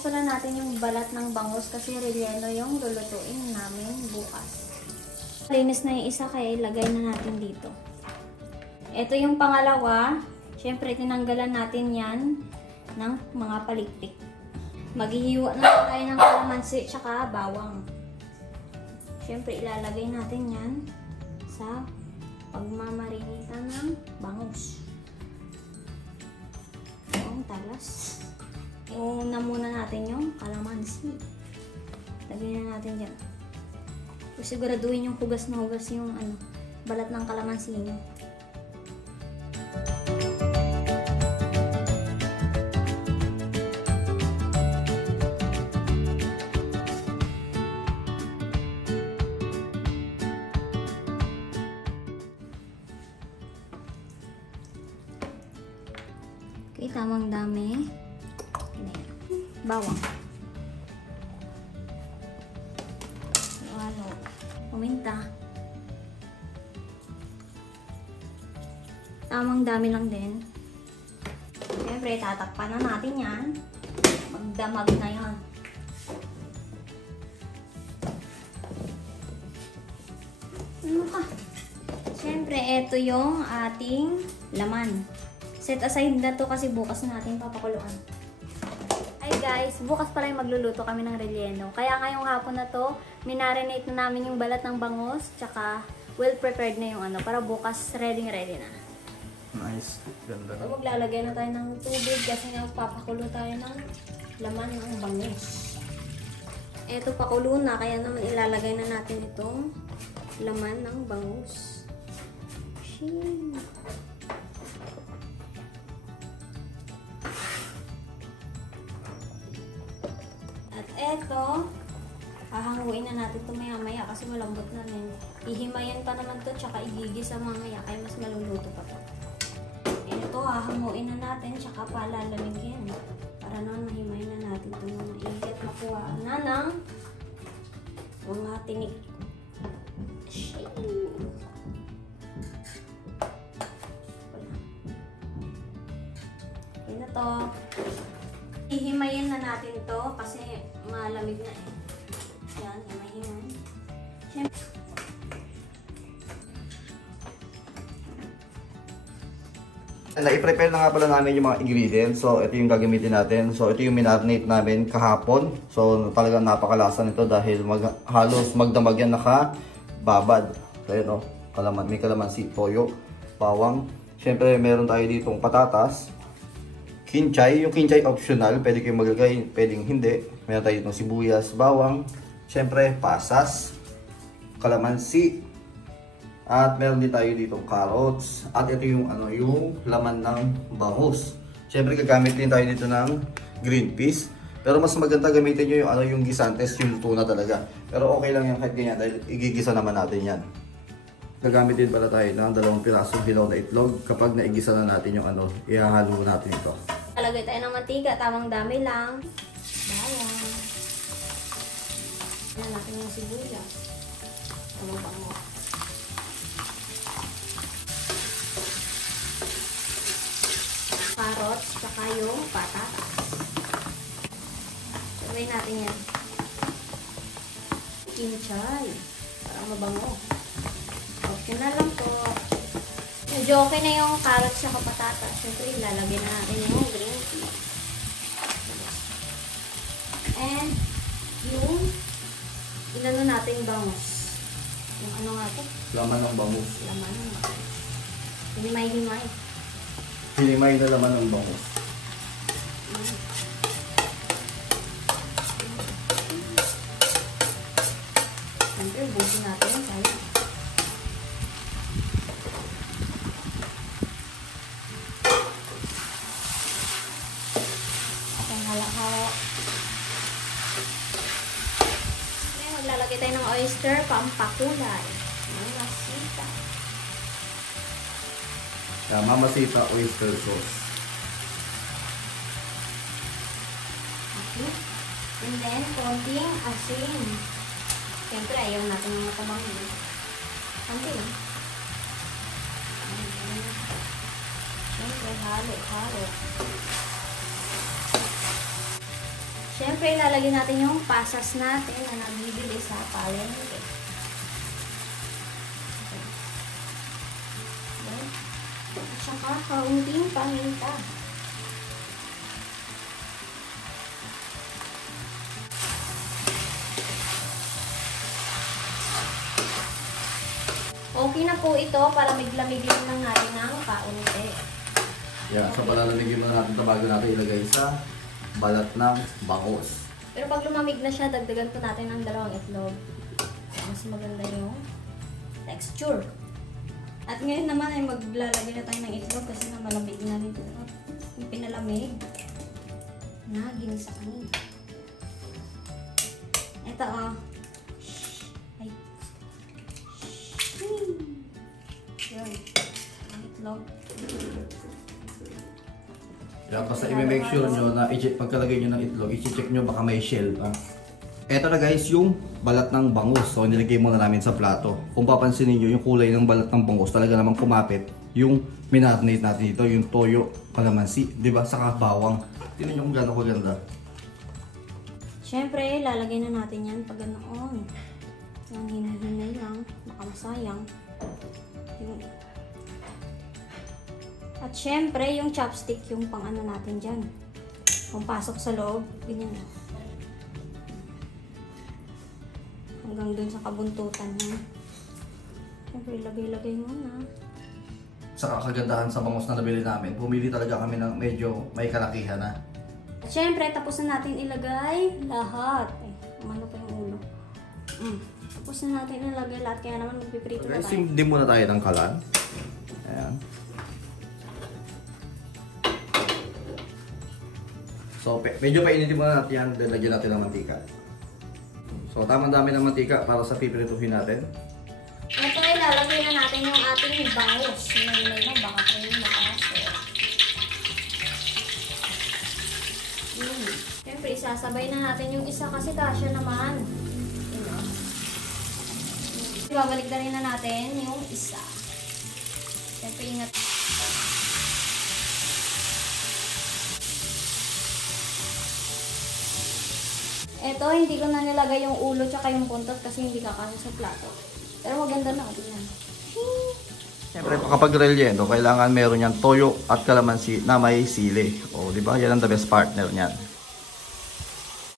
ilinis pala natin yung balat ng bangus kasi relleno yung lulutuin namin bukas. Linis na yung isa kaya ilagay na natin dito. Ito yung pangalawa. Siyempre, tinanggalan natin yan ng mga palikpik. Maghihiwa na tayo ng kalamansi tsaka bawang. Siyempre, ilalagay natin yan sa pagmamarinitan ng bangus. Ang talas. Iuna muna natin yung kalamansi. Lagay na natin dyan. Siguraduhin yung hugas na hugas yung balat ng kalamansi nyo. Okay, tamang dami. Bawang. Paminta. Tamang dami lang din. Siyempre, tatakpan na natin yan. Magdamag na yan. Ano ka? Siyempre, ito yung ating laman. Set aside na to kasi bukas natin papakuluan. Hi guys, bukas pala yung magluluto kami ng relleno. Kaya ngayong hapon na to, minarinate na namin yung balat ng bangus, tsaka well prepared na yung para bukas ready na. Nice. Ganda. So, maglalagay na tayo ng tubig kasi nga papakulo tayo ng laman ng bangus. Eto pakulo na, kaya naman ilalagay na natin itong laman ng bangus. Shing. Eto, hahanguin na natin ito maya-maya kasi malambot na rin. Ihimayan pa naman to tsaka igigisa mamaya kaya mas maluluto pa to. Eto, hahanguin na natin tsaka palalamigin para naman mahimayin na natin ito ng maigi at makuha na ng mga tinik. Okay na to. Ihimayin na natin to kasi malamig na eh. Yan, himayin. Siyempre. Na-i-prepare na nga pala namin yung mga ingredients. So, ito yung gagamitin natin. So, ito yung minarinate namin kahapon. So, talagang napakalasa nito dahil halos magdamag yan nakababad. So, yun o. May kalamansi, toyo, bawang. Siyempre, meron tayo ditong patatas. Kinchay, yung kinchay optional, pwede kayong maglagay, pwedeng hindi. Meron tayo itong sibuyas, bawang, syempre pasas, kalamansi, at meron din tayo ditong carrots, at ito yung yung laman ng bangus. Syempre gagamit din tayo dito ng green peas, pero mas maganda gamitin nyo yung yung gisantes, yung luto na talaga. Pero okay lang yan kahit ganyan dahil igigisa naman natin yan. Gagamit din pala tayo ng 2 pirasong hilaw na itlog kapag naigisa na natin yung ihahalo natin ito. Talagay tayo ng mantika, tamang dami lang. Bawang. Yan natin yung sibuyas. Bango. Carrots, saka yung patatas. Sabay natin yan. Kinchay. Parang mabango. Optional lang po. Medyo okay na yung carrots at patatas. Siyempre, ilalagay na natin yung green peas. And, yung inano natin bangus. Yung ano nga ito? Laman ng bangus. Laman ng bangus. Hinimay-himay. Hinimay na laman ng bangus. Siyempre, busin natin yung tayo. Maglalagay tayo ng oyster, pampakulay. Mamasita. Mamasita oyster sauce. Okay. And then, konting asin. Siyempre, ayaw natin ng matabang yun. Konti lang. Siyempre, halo. Siyempre, ilalagay natin yung pasas natin na nabibili sa palengke. Okay. At saka kaunting paminta. Okay na po ito para lamig-lamigin lang natin ng kaunti. Yeah, so palalamigin muna natin ito bago natin ilagay sa balat ng bangus. Pero pag lumamig na siya, dagdagan po natin ng 2 itlog. Mas maganda yung texture. At ngayon naman ay maglalagay na tayo ng itlog kasi na malamig na rin ito. Yung pinalamig na ginisain. Ito ay. Yun. Ang itlog. Yeah, basta i-make sure nyo na pagkalagay nyo ng itlog, i-check nyo baka may shell pa. Ito na guys, yung balat ng bangus. So, nilagay muna namin sa plato. Kung papansinin nyo, yung kulay ng balat ng bangus talaga namang kumapit. Yung minarinate natin dito, yung toyo, kalamansi, di ba? Saka bawang. Tingnan nyo kung gano'n kaganda. Siyempre, lalagay na natin yan pag ganoon. Yan, hinahinay lang. Baka masayang. Yun. At syempre, yung chopstick, yung pang ano natin dyan. Kung pasok sa loob, ganyan na. Hanggang dun sa kabuntutan niya. Siyempre, ilagay-lagay muna. Sa kagandahan sa bangus na nabili namin, pumili talaga kami ng medyo may kalakihan na. At syempre, tapos na natin ilagay lahat. Umano pa yung ulo. Tapos na natin ilagay lahat, kaya naman magpiprito na tayo. Hindi muna tayo ng kalan. Ayan. So, medyo painitin muna natin yan, then lagyan natin ng mantika. So, tamang dami ng mantika para sa pipirituhin natin. At ay lalagay na natin yung ating bangus. May lang, baka kayo makaso. Siyempre, isasabay na natin yung isa kasi kasya naman. Ibabalik na rin na natin yung isa. Siyempre, ingat. Ito, hindi ko na nilagay yung ulo tsaka yung buntot kasi hindi kakasya sa plato. Pero maganda na, tingnan. Siyempre, kapag relleno, kailangan meron yan toyo at kalamansi na may sili. O, di ba? Yan ang the best partner niyan.